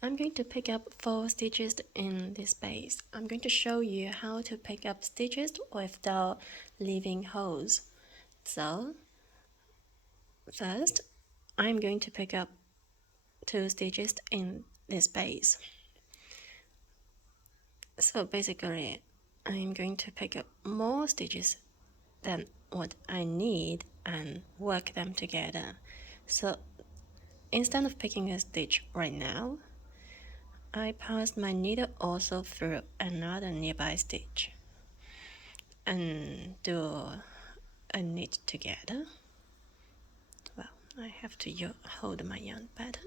I'm going to pick up 4 stitches in this space. I'm going to show you how to pick up stitches without leaving holes. So first, I'm going to pick up 2 stitches in this space. So basically, I'm going to pick up more stitches than what I need and work them together. So instead of picking a stitch right now, I pass my needle also through another nearby stitch and do a knit together. Well, I have to hold my yarn better.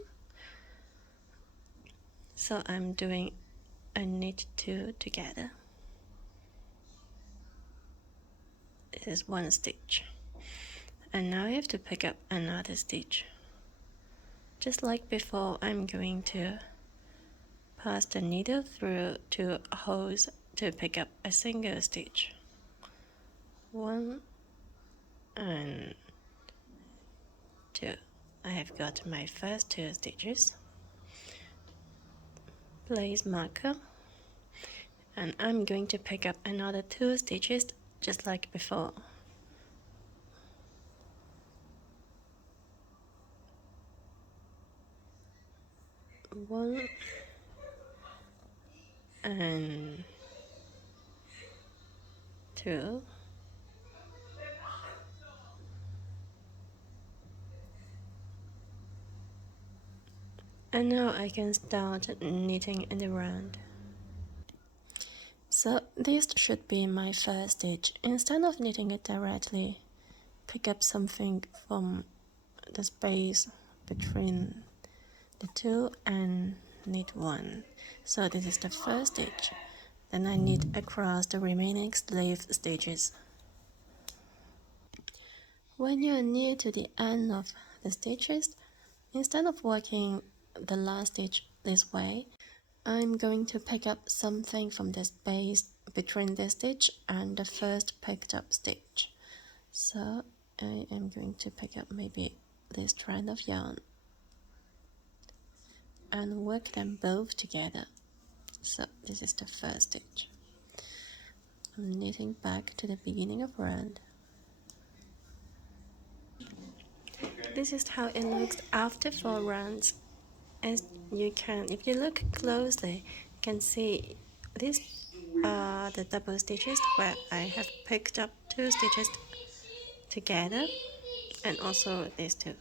So I'm doing a knit 2 together. This is 1 stitch. And now I have to pick up another stitch. Just like before, I'm going to pass the needle through 2 holes to pick up a single stitch. 1 and 2. I have got my first 2 stitches. Place marker, and I'm going to pick up another 2 stitches just like before. One and 2. And now I can start knitting in the round. So this should be my first stitch. Instead of knitting it directly, pick up something from the space between the 2 and knit 1. So this is the first stitch. Then I knit across the remaining sleeve stitches. When you are near to the end of the stitches, instead of working the last stitch this way, I'm going to pick up something from the space between the stitch and the first picked up stitch. So I am going to pick up maybe this strand of yarn and work them both together. So this is the first stitch. I'm knitting back to the beginning of round. This is how it looks after 4 rounds. As you can, if you look closely, you can see these are the double stitches where I have picked up 2 stitches together, and also these 2.